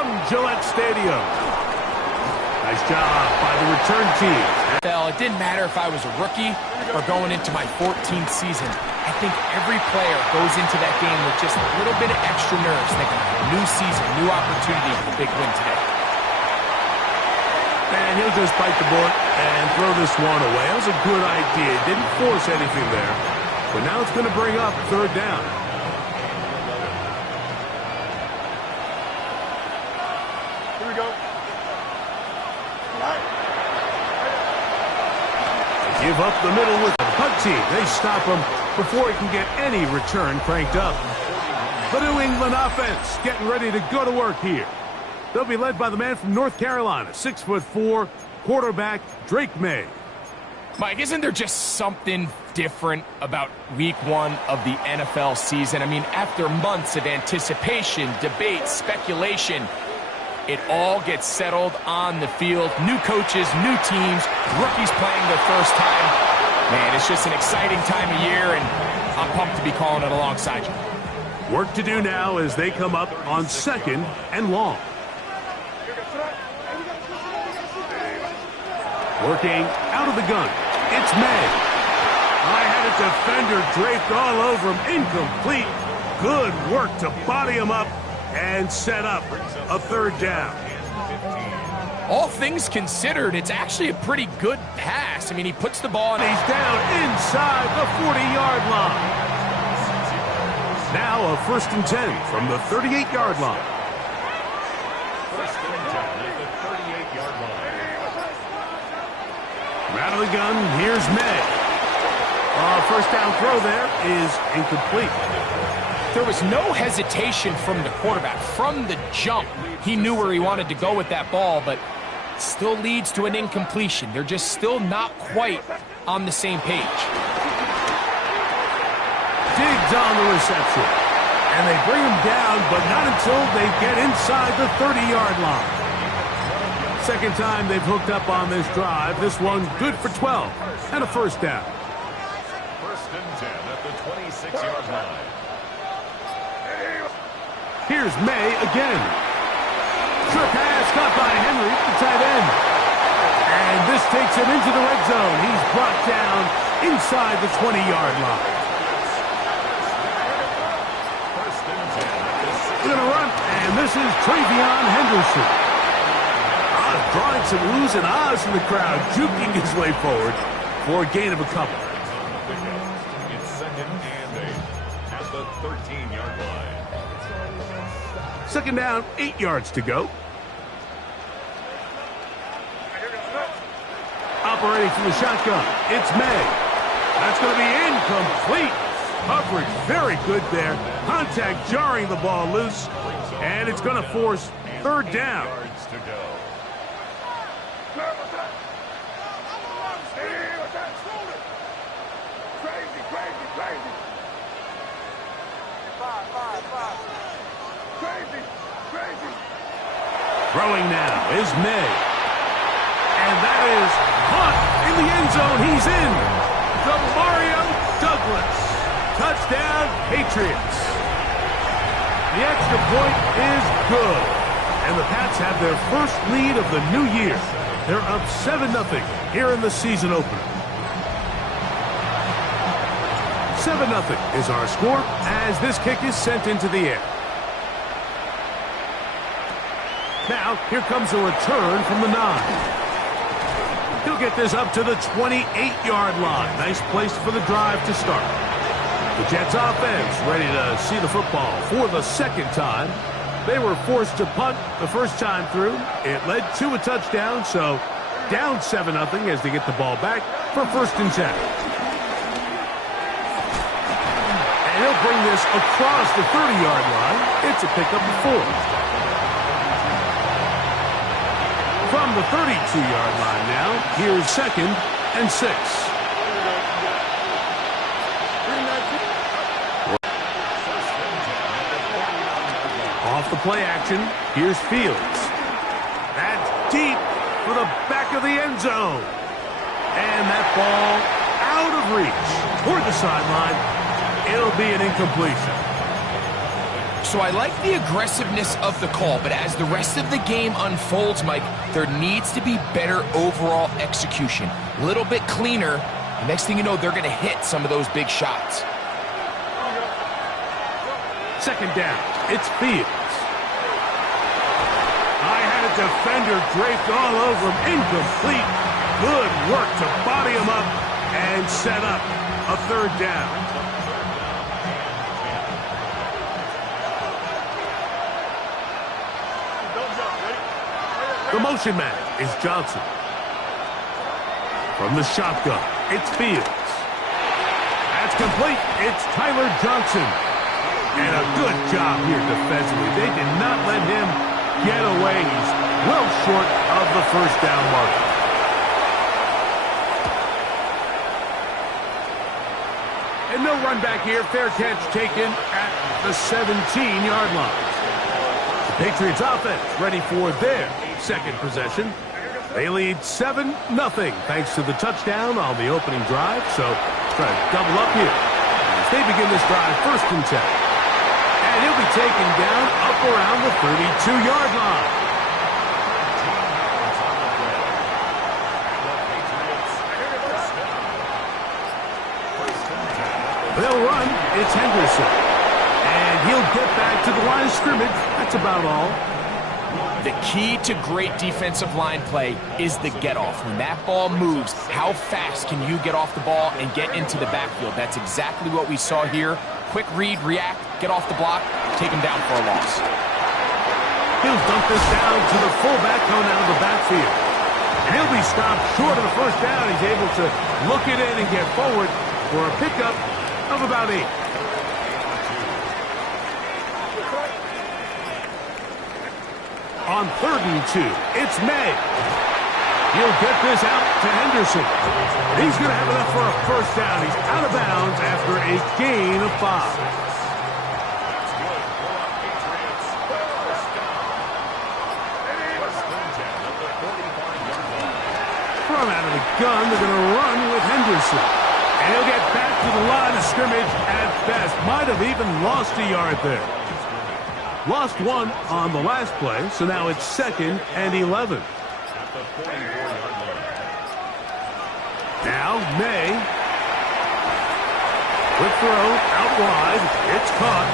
from Gillette Stadium. Nice job by the return team. It didn't matter if I was a rookie or going into my 14th season. I think every player goes into that game with just a little bit of extra nerves, thinking new season, new opportunity for the big win today. And he'll just bite the bullet and throw this one away. That was a good idea. Didn't force anything there. But now it's going to bring up third down. Here we go. Give up the middle with the punt team. They stop him before he can get any return cranked up. The New England offense getting ready to go to work here. They'll be led by the man from North Carolina, 6'4", quarterback Drake May. Mike, isn't there just something different about week one of the NFL season? I mean, after months of anticipation, debate, speculation, it all gets settled on the field. New coaches, new teams, rookies playing their first time. Man, it's just an exciting time of year, and I'm pumped to be calling it alongside you. Work to do now as they come up on 2nd and long. Working out of the gun. It's May. I had a defender draped all over him. Incomplete. Good work to body him up and set up a third down. All things considered, it's actually a pretty good pass. I mean, he puts the ball in. He's down inside the 40-yard line. Now a 1st and 10 from the 38-yard line. Out of the gun, here's May. First down throw there is incomplete. There was no hesitation from the quarterback. From the jump, he knew where he wanted to go with that ball, but still leads to an incompletion. They're just still not quite on the same page. Digs on the reception. And they bring him down, but not until they get inside the 30-yard line. Second time they've hooked up on this drive. This one good for 12 and a first down. 1st and 10 at the 26-yard line. Here's May again. Short pass caught by Henry, the tight end. And this takes him into the red zone. He's brought down inside the 20-yard line. We're going to run, and this is Travion Henderson. Drawing some oohs and ahs from the crowd, juking his way forward for a gain of a couple. It's 2nd and 8 at the 13-yard line. 2nd down, 8 yards to go. Operating from the shotgun, it's May. That's going to be incomplete. Coverage very good there. Contact jarring the ball loose, and it's going to force third down. Throwing now is May. And that is caught in the end zone. He's in. Mario Douglas. Touchdown, Patriots. The extra point is good. And the Pats have their first lead of the new year. They're up 7-0 here in the season opener. 7-0 is our score as this kick is sent into the air. Now, here comes a return from the 9. He'll get this up to the 28-yard line. Nice place for the drive to start. The Jets offense ready to see the football for the second time. They were forced to punt the first time through. It led to a touchdown, so down 7-0 as they get the ball back for 1st and 10. And he'll bring this across the 30-yard line. It's a pickup of 4. From the 32-yard line now, here's 2nd and 6. Off the play action, here's Fields. That's deep for the back of the end zone. And that ball out of reach toward the sideline. It'll be an incompletion. So I like the aggressiveness of the call, but as the rest of the game unfolds, Mike, there needs to be better overall execution. A little bit cleaner. The next thing you know, they're going to hit some of those big shots. Second down, it's Fields. I had a defender draped all over him, incomplete. Good work to body him up and set up a third down. The motion man is Johnson. From the shotgun, it's Fields. That's complete. It's Tyler Johnson. And a good job here defensively. They did not let him get away. He's well short of the first down mark. And no run back here. Fair catch taken at the 17-yard line. The Patriots offense ready for their second possession. They lead 7-0 thanks to the touchdown on the opening drive. So try to double up here as they begin this drive, 1st and 10. And he'll be taken down up around the 32-yard line. They'll run. It's Henderson. And he'll get back to the line of scrimmage. That's about all. The key to great defensive line play is the get-off. When that ball moves, how fast can you get off the ball and get into the backfield? That's exactly what we saw here. Quick read, react, get off the block, take him down for a loss. He'll dump this down to the fullback coming out of the backfield. And he'll be stopped short of the first down. He's able to look it in and get forward for a pickup of about 8. On 3rd and 2, it's May. He'll get this out to Henderson. He's going to have enough for a first down. He's out of bounds after a gain of 5. From out of the gun, they're going to run with Henderson. And he'll get back to the line of scrimmage at best. Might have even lost a yard there. Lost 1 on the last play, so now it's 2nd and 11. Now, May. Quick throw, out wide. It's caught.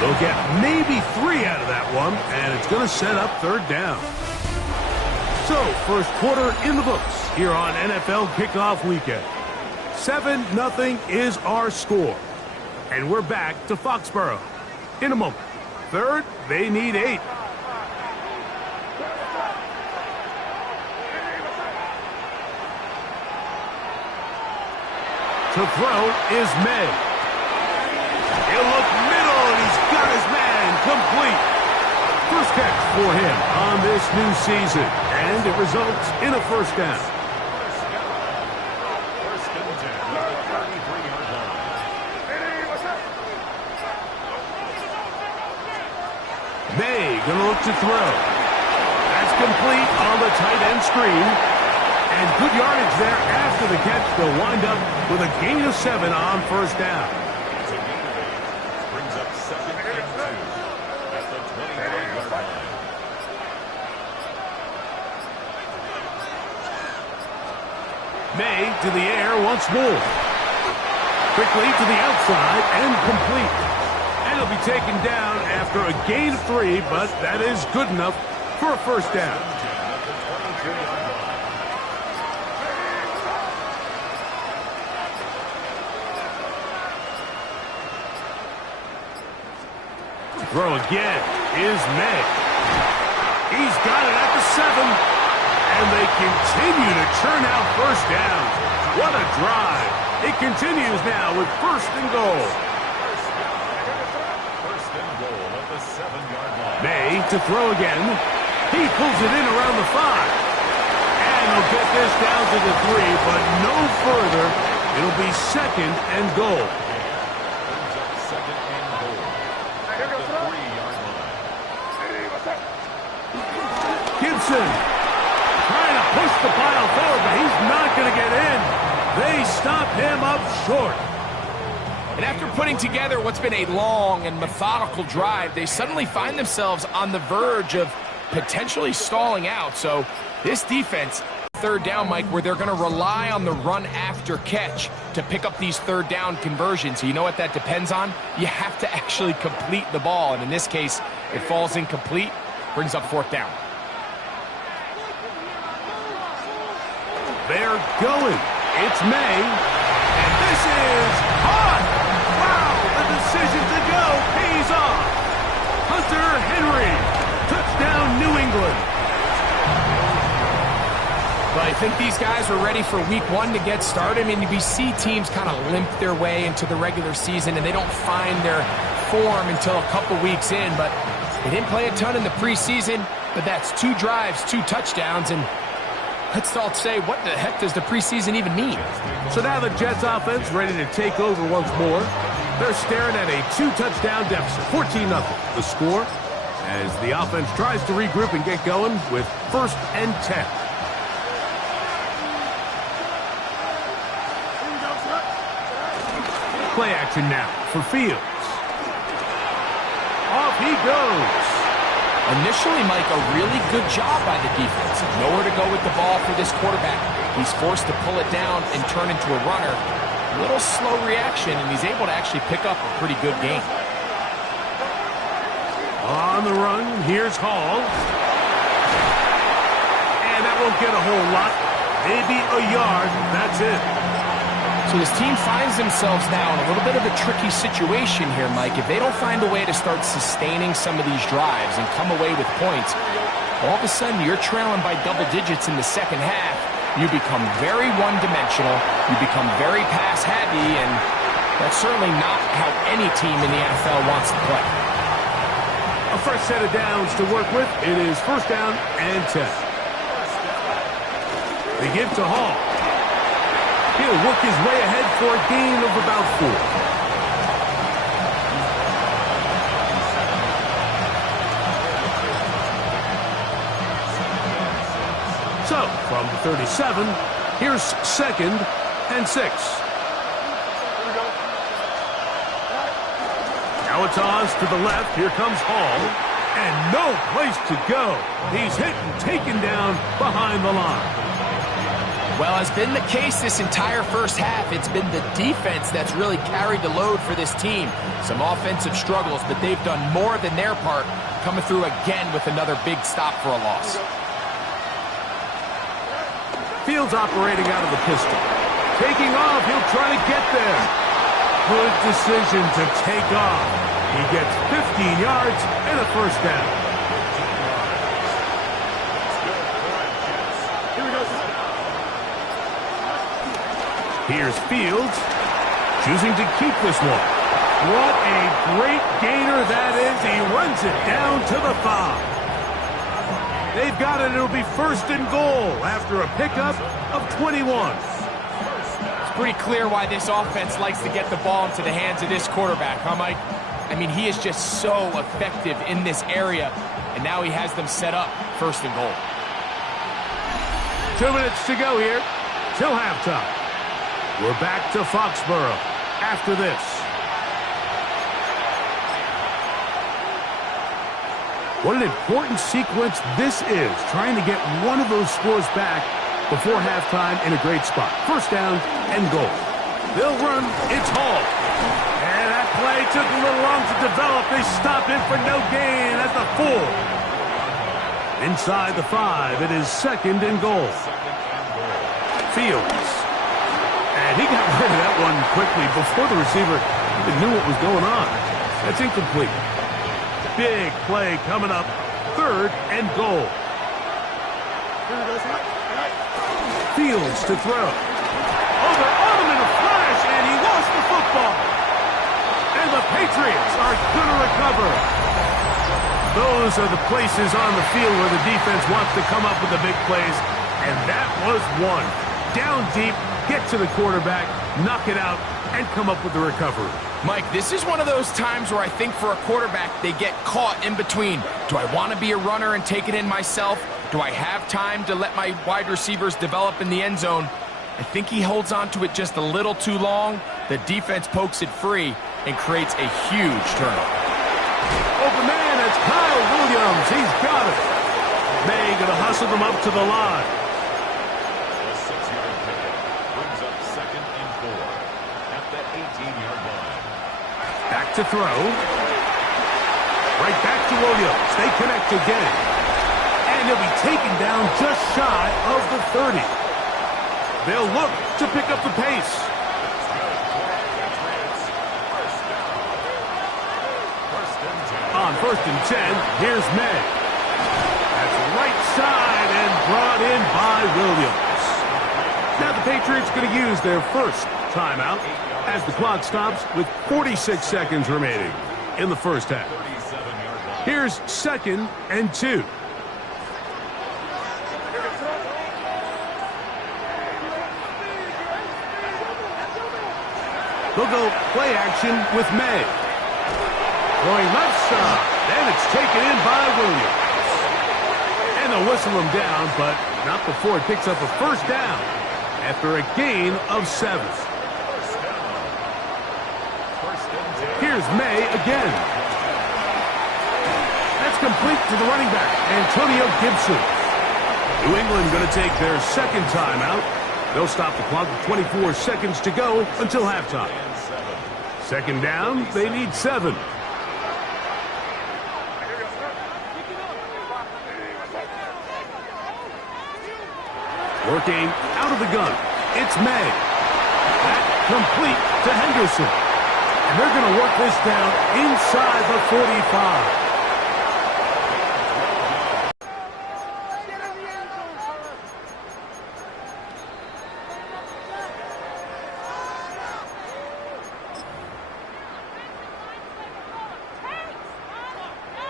They'll get maybe 3 out of that one, and it's going to set up 3rd down. So, first quarter in the books here on NFL Kickoff Weekend. 7-0 is our score. And we're back to Foxborough in a moment. 3rd, they need 8. To throw is May. He'll look middle, and he's got his man complete. First catch for him on this new season, and it results in a first down. May gonna look to throw. That's complete on the tight end screen. And good yardage there after the catch. They'll wind up with a gain of 7 on first down. Brings up 2nd and 2 at the 29-yard line. May to the air once more. Quickly to the outside and complete. And he'll be taken down after a gain of 3, but that is good enough for a first down. Throw again is May. He's got it at the 7. And they continue to churn out first downs. What a drive. It continues now with 1st and goal. First and goal at the 7-yard line. May to throw again. He pulls it in around the 5. And he'll get this down to the 3, but no further. It'll be 2nd and goal. Gibson trying to push the pile forward, but he's not going to get in. They stop him up short. And after putting together what's been a long and methodical drive, they suddenly find themselves on the verge of potentially stalling out. So this defense, third down, Mike, where they're going to rely on the run after catch to pick up these third down conversions. You know what that depends on? You have to actually complete the ball. And in this case, it falls incomplete, brings up fourth down. They're going. It's May. And this is hot. Wow, the decision to go pays off. Hunter Henry. Touchdown, New England. But I think these guys are ready for week one to get started. I mean, we see teams kind of limp their way into the regular season, and they don't find their form until a couple weeks in. But they didn't play a ton in the preseason, but that's 2 drives, 2 touchdowns, and let's all say, what the heck does the preseason even mean? So now the Jets offense ready to take over once more. They're staring at a 2-touchdown deficit, 14-0. The score as the offense tries to regroup and get going with 1st and 10. Play action now for Fields. Off he goes. Initially, Mike, a really good job by the defense. Nowhere to go with the ball for this quarterback. He's forced to pull it down and turn into a runner. A little slow reaction, and he's able to actually pick up a pretty good game. On the run, here's Hall. And that won't get a whole lot. Maybe a yard. That's it. So this team finds themselves now in a little bit of a tricky situation here, Mike. If they don't find a way to start sustaining some of these drives and come away with points, all of a sudden you're trailing by double digits in the second half. You become very one-dimensional. You become very pass-heavy, and that's certainly not how any team in the NFL wants to play. A fresh set of downs to work with. It is 1st down and 10. They give to Hall. He'll work his way ahead for a gain of about 4. So, from the 37, here's 2nd and 6. Now a toss to the left. Here comes Hall. And no place to go. He's hit and taken down behind the line. Well, as been the case this entire first half, it's been the defense that's really carried the load for this team. Some offensive struggles, but they've done more than their part, coming through again with another big stop for a loss. Fields operating out of the pistol. Taking off, he'll try to get there. Good decision to take off. He gets 15 yards and a 1st down. Here's Fields, choosing to keep this one. What a great gainer that is. He runs it down to the 5. They've got it. It'll be 1st and goal after a pickup of 21. It's pretty clear why this offense likes to get the ball into the hands of this quarterback, huh, Mike? I mean, he is just so effective in this area, and now he has them set up 1st and goal. 2 minutes to go here till halftime. We're back to Foxborough after this. What an important sequence this is, trying to get one of those scores back before halftime in a great spot. 1st down and goal. They'll run. It's Hall. And that play took a little long to develop. They stop it for no gain at the 4. Inside the 5, it is 2nd and goal. Fields. And he got rid of that one quickly before the receiver even knew what was going on. That's incomplete. Big play coming up. 3rd and goal. Fields to throw. Over on him in a flash, and he lost the football. And the Patriots are going to recover. Those are the places on the field where the defense wants to come up with the big plays. And that was one. Down deep, get to the quarterback, knock it out, and come up with the recovery. Mike, this is one of those times where I think for a quarterback, they get caught in between. Do I want to be a runner and take it in myself? Do I have time to let my wide receivers develop in the end zone? I think he holds on to it just a little too long. The defense pokes it free and creates a huge turnover. Open man, it's Kyle Williams. He's got it. May going to hustle them up to the line. A 6-yard pickup brings up 2nd and 4 at the 18-yard line. Back to throw. Right back to Williams. They connect again. And he'll be taken down just shy of the 30. They'll look to pick up the pace. On 1st and 10, here's May. That's right side and brought in by Williams. Now the Patriots going to use their first timeout as the clock stops with 46 seconds remaining in the first half. Here's 2nd and 2. They'll go play action with May. Going left side, and it's taken in by Williams. And they'll whistle him down, but not before it picks up a first down after a gain of 7. Here's May again. That's complete to the running back, Antonio Gibson. New England going to take their second timeout. They'll stop the clock with 24 seconds to go until halftime. 2nd down, they need 7. Working out of the gun, it's May. That complete to Henderson. And they're going to work this down inside the 45.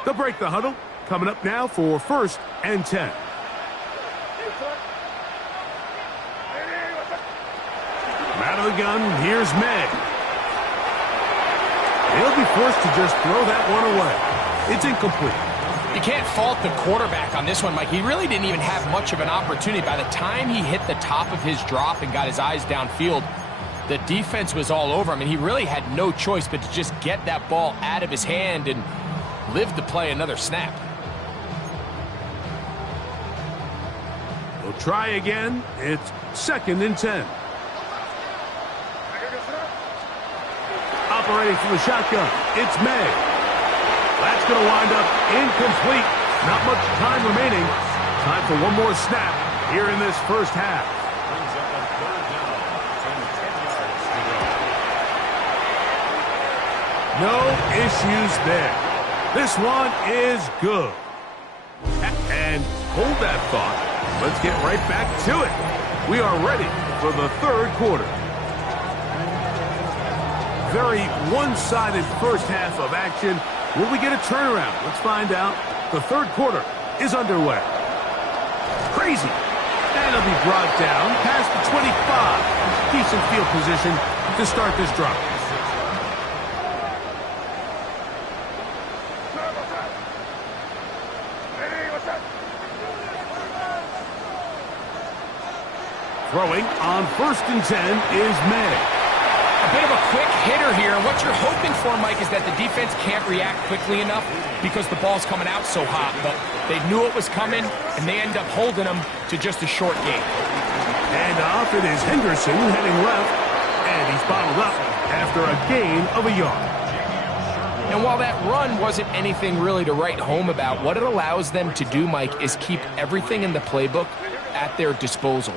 They'll break the huddle. Coming up now for 1st and 10. Out of the gun, here's May. He'll be forced to just throw that one away. It's incomplete. You can't fault the quarterback on this one, Mike. He really didn't even have much of an opportunity. By the time he hit the top of his drop and got his eyes downfield, the defense was all over him, and he really had no choice but to just get that ball out of his hand and live to play another snap. We'll try again. It's 2nd and 10. Operating from the shotgun, it's May. That's going to wind up incomplete. Not much time remaining. Time for one more snap here in this first half. Brings up a 3rd down and 10 yards to go. No issues there. This one is good. And hold that thought. Let's get right back to it. We are ready for the 3rd quarter. Very one-sided first half of action. Will we get a turnaround? Let's find out. The 3rd quarter is underway. Crazy. And it'll be brought down past the 25. Decent field position to start this drive. Throwing on 1st and 10 is May. A bit of a quick hitter here. What you're hoping for, Mike, is that the defense can't react quickly enough because the ball's coming out so hot. But they knew it was coming, and they end up holding them to just a short gain. And off it is Henderson heading left, and he's bottled up after a gain of a yard. And while that run wasn't anything really to write home about, what it allows them to do, Mike, is keep everything in the playbook at their disposal.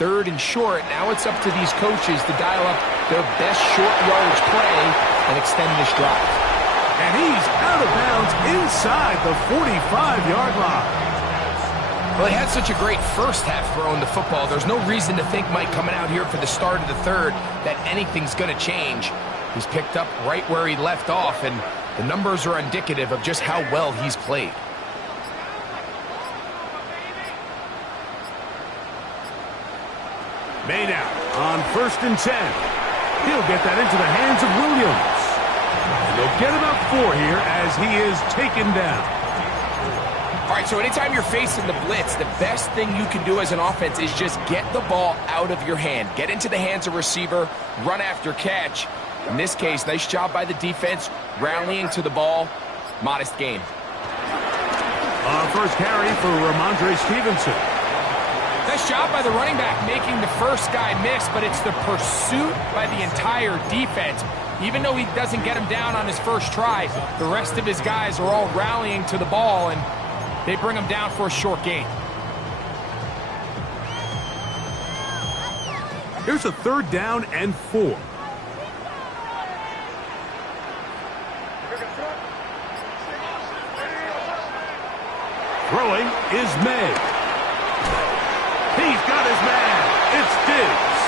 3rd and short, now it's up to these coaches to dial up their best short yardage play and extend this drive. And he's out of bounds inside the 45-yard line. Well, he had such a great first half throwing the football. There's no reason to think, Mike, coming out here for the start of the 3rd, that anything's going to change. He's picked up right where he left off, and the numbers are indicative of just how well he's played. May now on 1st and 10. He'll get that into the hands of Williams. And they'll get about 4 here as he is taken down. All right, right, so anytime you're facing the blitz, the best thing you can do as an offense is just get the ball out of your hand. Get into the hands of receiver, run after catch. In this case, nice job by the defense, rallying to the ball. Modest gain. First carry for Ramondre Stevenson. Nice job by the running back making the first guy miss, but it's the pursuit by the entire defense. Even though he doesn't get him down on his first try, the rest of his guys are all rallying to the ball, and they bring him down for a short gain. Here's a 3rd down and 4. Throwing is May. He's got his man. It's Diggs.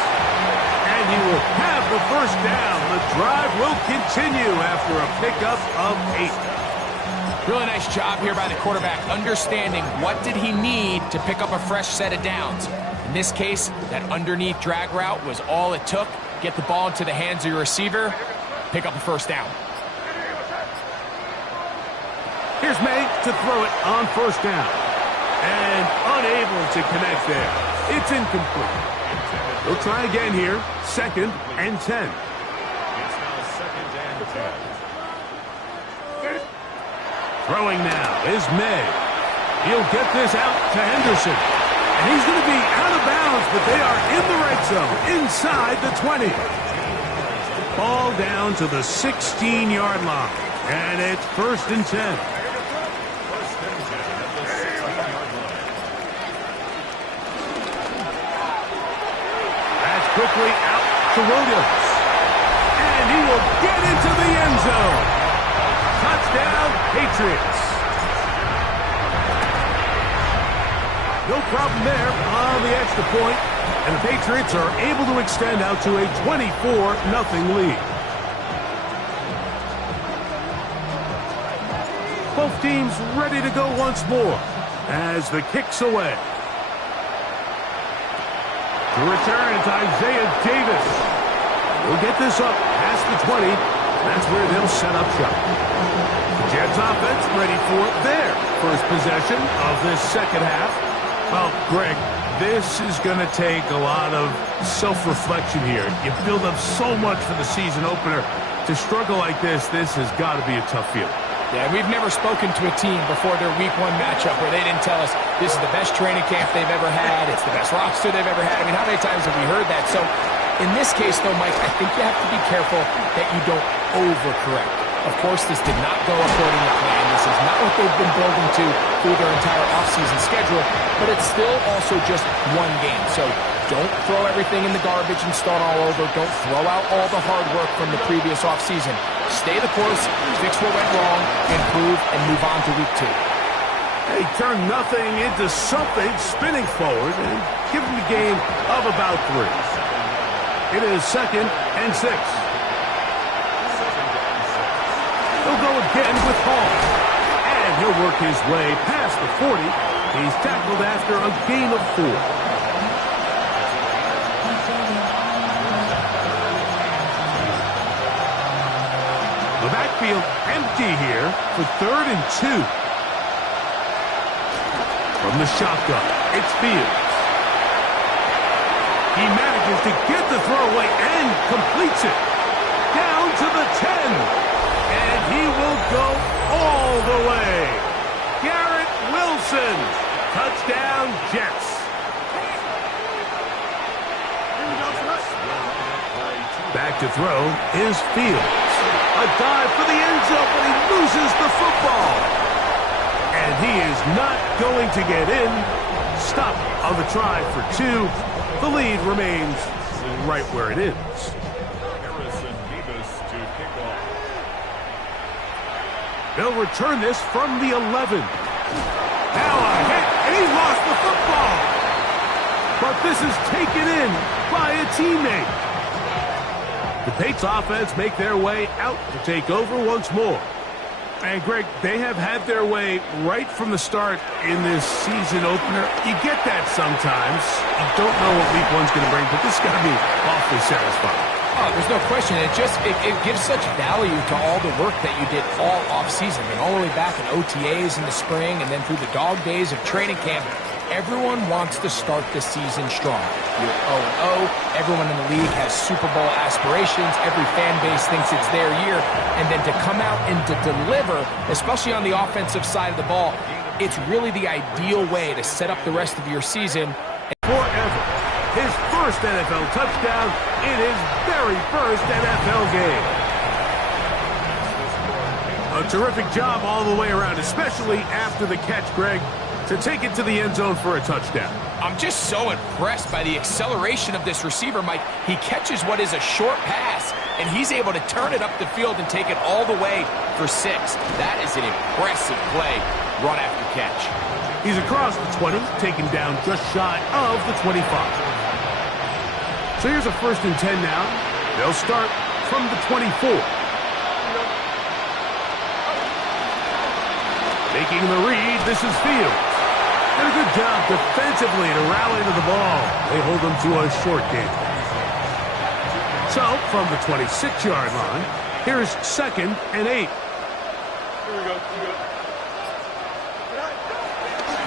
And he will have the first down. The drive will continue after a pickup of 8. Really nice job here by the quarterback, understanding what did he need to pick up a fresh set of downs. In this case, that underneath drag route was all it took. Get the ball into the hands of your receiver, pick up a first down. Here's May to throw it on first down. And unable to connect there. It's incomplete. We'll try again here. 2nd and 10. It's now 2nd and 10. Throwing now is May. He'll get this out to Henderson. And he's going to be out of bounds, but they are in the red zone, inside the 20. Ball down to the 16-yard line. And it's 1st and 10. Quickly out to Williams. And he will get into the end zone. Touchdown, Patriots. No problem there on the extra point. And the Patriots are able to extend out to a 24-0 lead. Both teams ready to go once more as the kick's away. To return, it's Isaiah Davis. He'll get this up past the 20. That's where they'll set up shop. The Jets offense ready for their first possession of this second half. Well, Greg, this is going to take a lot of self-reflection here. You build up so much for the season opener. To struggle like this has got to be a tough feeling. Yeah, we've never spoken to a team before their week 1 matchup where they didn't tell us this is the best training camp they've ever had, it's the best roster they've ever had. I mean, how many times have we heard that? So, in this case, though, Mike, I think you have to be careful that you don't overcorrect. Of course, this did not go according to plan. This is not what they've been building to through their entire offseason schedule, but it's still also just one game. So, don't throw everything in the garbage and start all over. Don't throw out all the hard work from the previous offseason. Stay the course, fix what went wrong, improve, and move on to week 2. They turn nothing into something, spinning forward, and give them a gain of about 3. It is 2nd and 6. He'll go again with Hall. And he'll work his way past the 40. He's tackled after a gain of 4. The backfield empty here for 3rd and 2. From the shotgun, it's Fields. He manages to get the throw away and completes it. Down to the 10. And he will go all the way. Garrett Wilson. Touchdown, Jets. Back to throw is Fields. A dive for the end zone, but he loses the football. And he is not going to get in. Stop on the try for 2. The lead remains right where it is. They'll return this from the 11. Now a hit, and he lost the football. But this is taken in by a teammate. The Patriots offense make their way out to take over once more. And, Greg, they have had their way right from the start in this season opener. You get that sometimes. You don't know what week 1's going to bring, but this is going to be awfully satisfying. Oh, there's no question. It gives such value to all the work that you did all offseason. And all the way back in OTAs in the spring and then through the dog days of training camp. Everyone wants to start the season strong. You're 0-0. Everyone in the league has Super Bowl aspirations. Every fan base thinks it's their year. And then to come out and to deliver, especially on the offensive side of the ball, it's really the ideal way to set up the rest of your season. Forever. His first NFL touchdown in his very first NFL game. A terrific job all the way around, especially after the catch, Greg, to take it to the end zone for a touchdown. I'm just so impressed by the acceleration of this receiver, Mike. He catches what is a short pass, and he's able to turn it up the field and take it all the way for 6. That is an impressive play, run after catch. He's across the 20, taken down just shy of the 25. So here's a 1st and 10 now. They'll start from the 24. Making the read, this is Fields. And a good job defensively to rally to the ball. They hold them to a short game. So, from the 26-yard line, here's 2nd and 8. Here we go.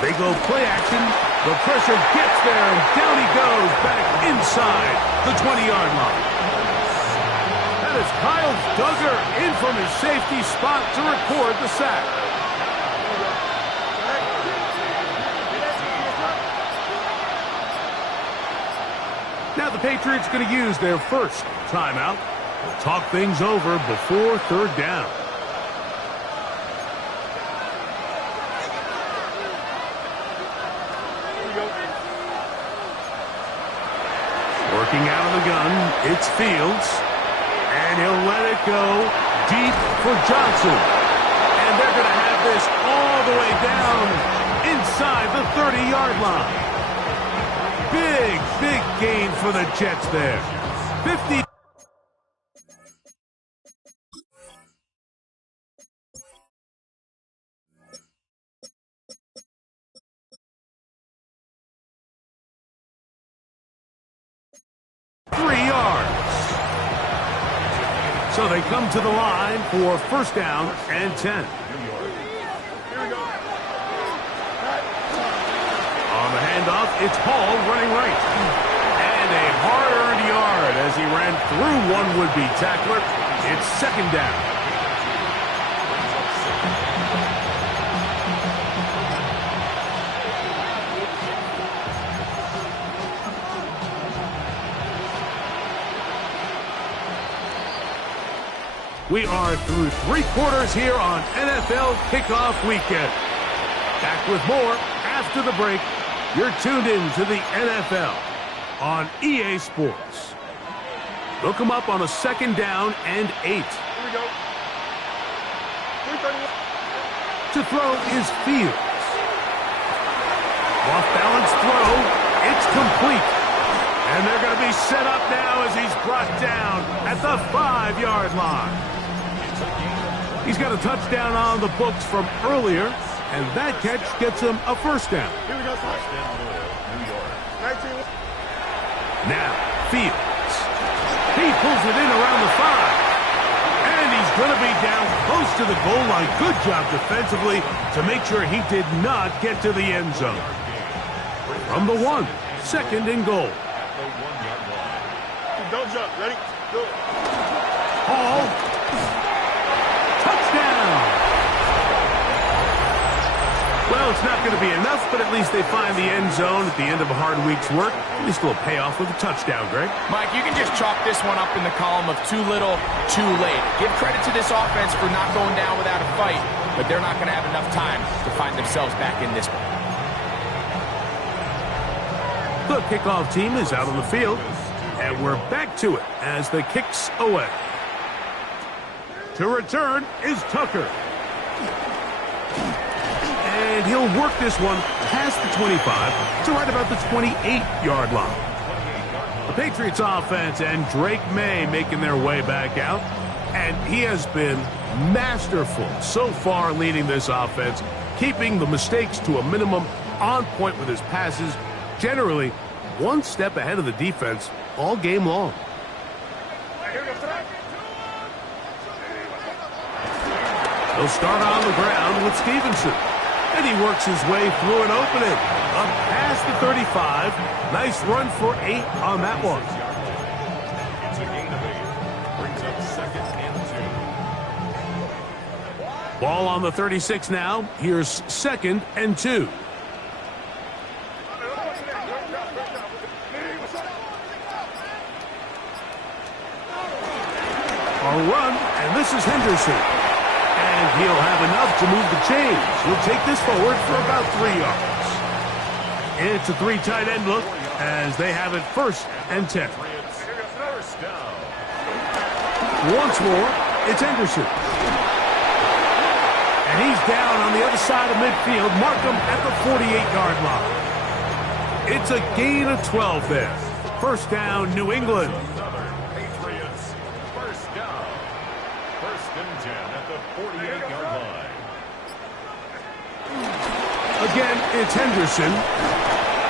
They go play action. The pressure gets there, and down he goes back inside the 20-yard line. That is Kyle Duggar in from his safety spot to record the sack. Now the Patriots going to use their first timeout. They'll talk things over before 3rd down. Working out of the gun, it's Fields. And he'll let it go deep for Johnson. And they're going to have this all the way down inside the 30-yard line. Big gain for the Jets there. 50. So they come to the line for 1st down and 10. On the handoff, it's Hall running right. And a hard-earned yard as he ran through one would-be tackler. It's 2nd down. We are through 3 quarters here on NFL Kickoff Weekend. Back with more after the break. You're tuned in to the NFL on EA Sports. They'll come up on a 2nd down and 8. Here we go. To throw is Fields. Off-balance throw. It's complete. And they're going to be set up now as he's brought down at the 5-yard line. He's got a touchdown on the books from earlier, and that catch gets him a 1st down. Here we go, New York. Now, Fields. He pulls it in around the 5. And he's going to be down close to the goal line. Good job defensively to make sure he did not get to the end zone. From the 1, 2nd and goal. Don't jump. Ready? Go. Hall. Touchdown. Well, it's not going to be enough, but at least they find the end zone at the end of a hard week's work. At least a little payoff with a touchdown, Greg. Mike, you can just chalk this one up in the column of too little, too late. Give credit to this offense for not going down without a fight, but they're not going to have enough time to find themselves back in this one. The kickoff team is out on the field, and we're back to it as the kick's away. To return is Tucker. And he'll work this one past the 25 to right about the 28-yard line. The Patriots offense and Drake May making their way back out. And he has been masterful so far leading this offense, keeping the mistakes to a minimum, on point with his passes, generally one step ahead of the defense all game long. He'll start on the ground with Stevenson. And he works his way through an opening. Up past the 35. Nice run for 8 on that one. It's a gain of 8. Brings up second and 2. Ball on the 36 now. Here's second and 2. A run, and this is Henderson. And he'll have enough to move the chains. He'll take this forward for about 3 yards. It's a 3 tight end look as they have it first and 10. First down. Once more, it's Henderson. And he's down on the other side of midfield. Mark him at the 48-yard line. It's a gain of 12 there. First down, New England. Patriots. First down. First and 10 at the 48-yard line. Again, it's Henderson.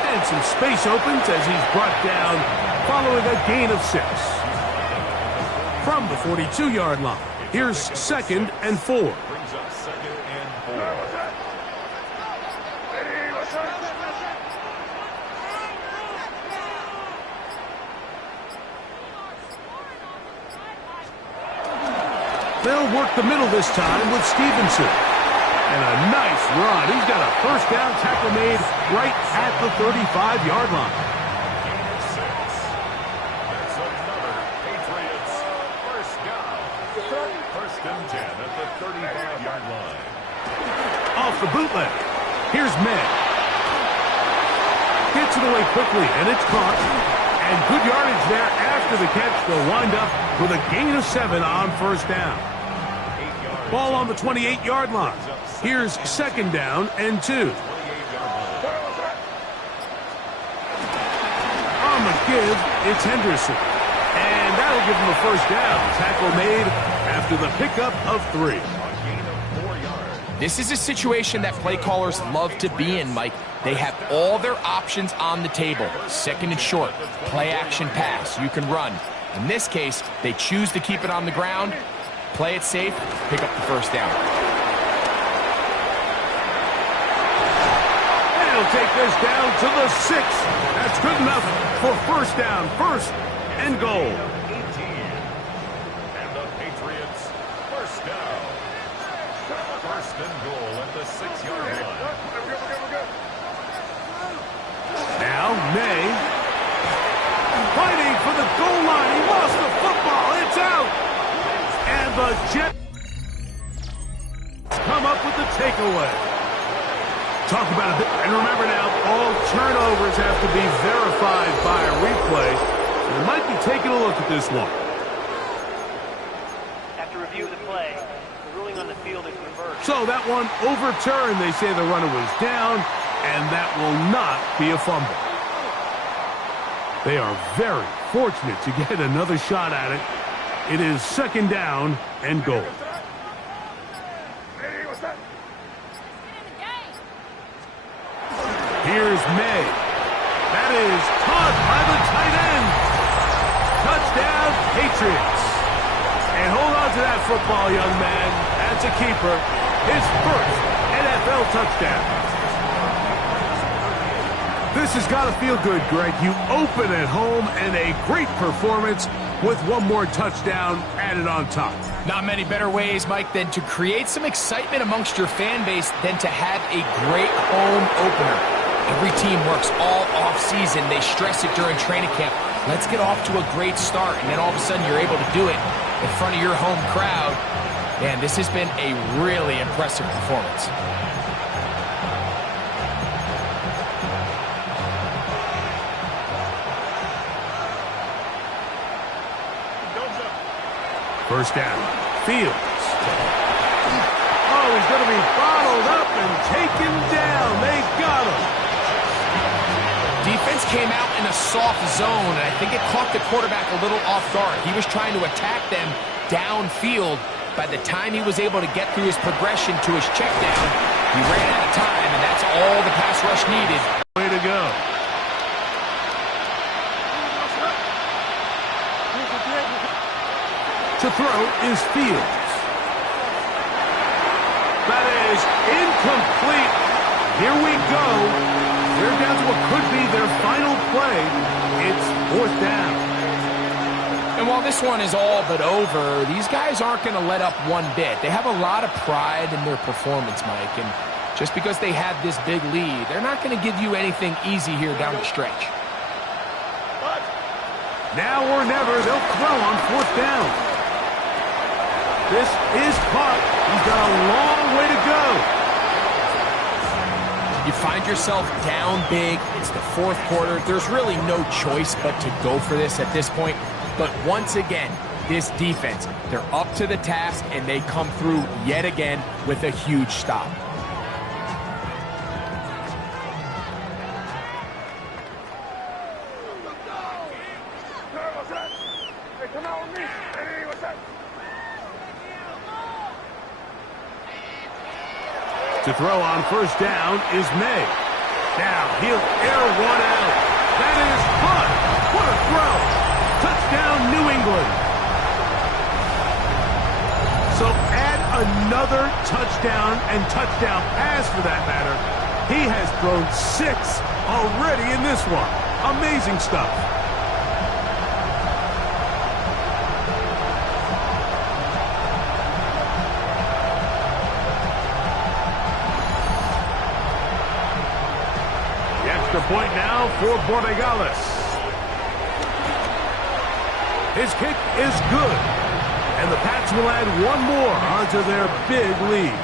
And some space opens as he's brought down following a gain of 6. From the 42-yard line, here's second and 4. Brings up second and 4. They'll work the middle this time with Stevenson. And a nice run. He's got a first down tackle made right at the 35-yard line. Gain of 6. That's another Patriots first down. First and 10 at the 35-yard line. Off the bootleg. Here's May. Gets it away quickly, and it's caught. And good yardage there after the catch. They'll wind up with a gain of 7 on first down. Ball on the 28-yard line. Here's second down and 2. On the give, it's Henderson. And that'll give him a first down. Tackle made after the pickup of 3. This is a situation that play callers love to be in, Mike. They have all their options on the table. Second and short, play action pass. You can run. In this case, they choose to keep it on the ground, play it safe, pick up the first down. They'll take this down to the 6. That's good enough for first down. First and goal. 18. And the Patriots first down. First and goal at the 6-yard line. Now May fighting for the goal line. He lost the football. It's out. And the Jets come up with the takeaway. Talk about it. And remember now, all turnovers have to be verified by a replay. We might be taking a look at this one. After review of the play, the ruling on the field is reversed. So that one overturned. They say the runner was down, and that will not be a fumble. They are very fortunate to get another shot at it. It is second down and goal. Here's May. That is caught by the tight end. Touchdown, Patriots. And hold on to that football, young man. That's a keeper. His first NFL touchdown. This has got to feel good, Greg. You open at home and a great performance with one more touchdown added on top. Not many better ways, Mike, than to create some excitement amongst your fan base than to have a great home opener. Every team works all off-season. They stress it during training camp. Let's get off to a great start, and then all of a sudden you're able to do it in front of your home crowd. Man, this has been a really impressive performance. First down. Fields. Oh, he's going to be bottled up and taken down. They got him. Defense came out in a soft zone, and I think it caught the quarterback a little off guard. He was trying to attack them downfield. By the time he was able to get through his progression to his check down, he ran out of time, and that's all the pass rush needed. Way to go. To throw is Fields. That is incomplete. Here we go. They're down to what could be their final play. It's 4th down. And while this one is all but over, these guys aren't going to let up one bit. They have a lot of pride in their performance, Mike. And just because they had this big lead, they're not going to give you anything easy here down the stretch. Now or never, they'll throw on 4th down. This is caught. He's got a long way to go. You find yourself down big. It's the 4th quarter. There's really no choice but to go for this at this point. But once again, this defense, they're up to the task, and they come through yet again with a huge stop. To throw on 1st down is May. Now he'll air one out. That is caught. What a throw. Touchdown, New England. So add another touchdown and touchdown pass for that matter. He has thrown 6 already in this one. Amazing stuff. The point now for Borregales. His kick is good. And the Pats will add one more onto their big lead.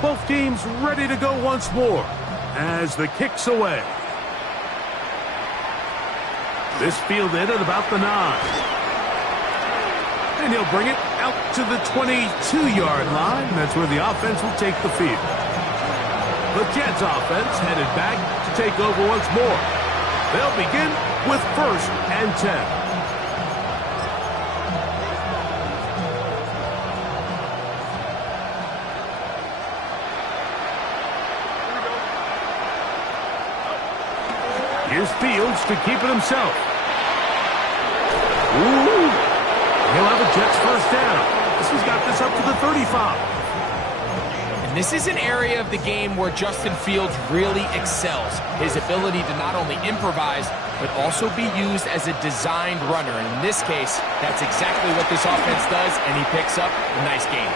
Both teams ready to go once more as the kick's away. This fielded at about the 9. And he'll bring it out to the 22-yard line. That's where the offense will take the field. The Jets offense headed back to take over once more. They'll begin with 1st and 10. Here's Fields to keep it himself. Ooh! He'll have a Jets 1st down. This has got this up to the 35. And this is an area of the game where Justin Fields really excels. His ability to not only improvise, but also be used as a designed runner. And in this case, that's exactly what this offense does, and he picks up a nice gain.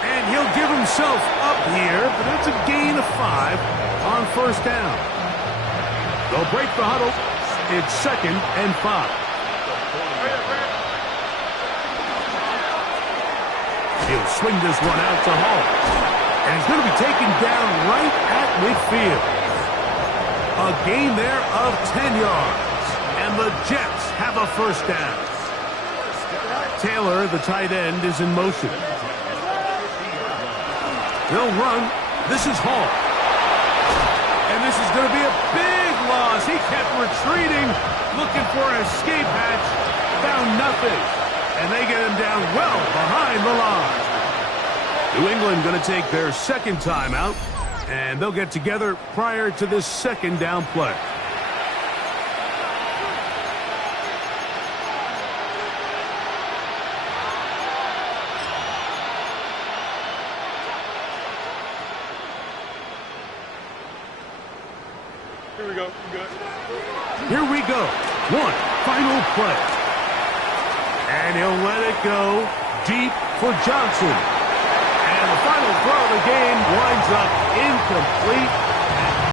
And he'll give himself up here, but it's a gain of 5 on 1st down. They'll break the huddle. It's 2nd and 5. He'll swing this one out to Hall. And he's going to be taken down right at midfield. A gain there of 10 yards. And the Jets have a 1st down. Taylor, the tight end, is in motion. They'll run. This is Hall. And this is going to be a big loss. He kept retreating, looking for an escape hatch. Found nothing. And they get him down well behind the line. New England going to take their 2nd timeout, and they'll get together prior to this 2nd down play. Here we go. Good. Here we go. One final play. And he'll let it go deep for Johnson. And the final throw of the game winds up incomplete.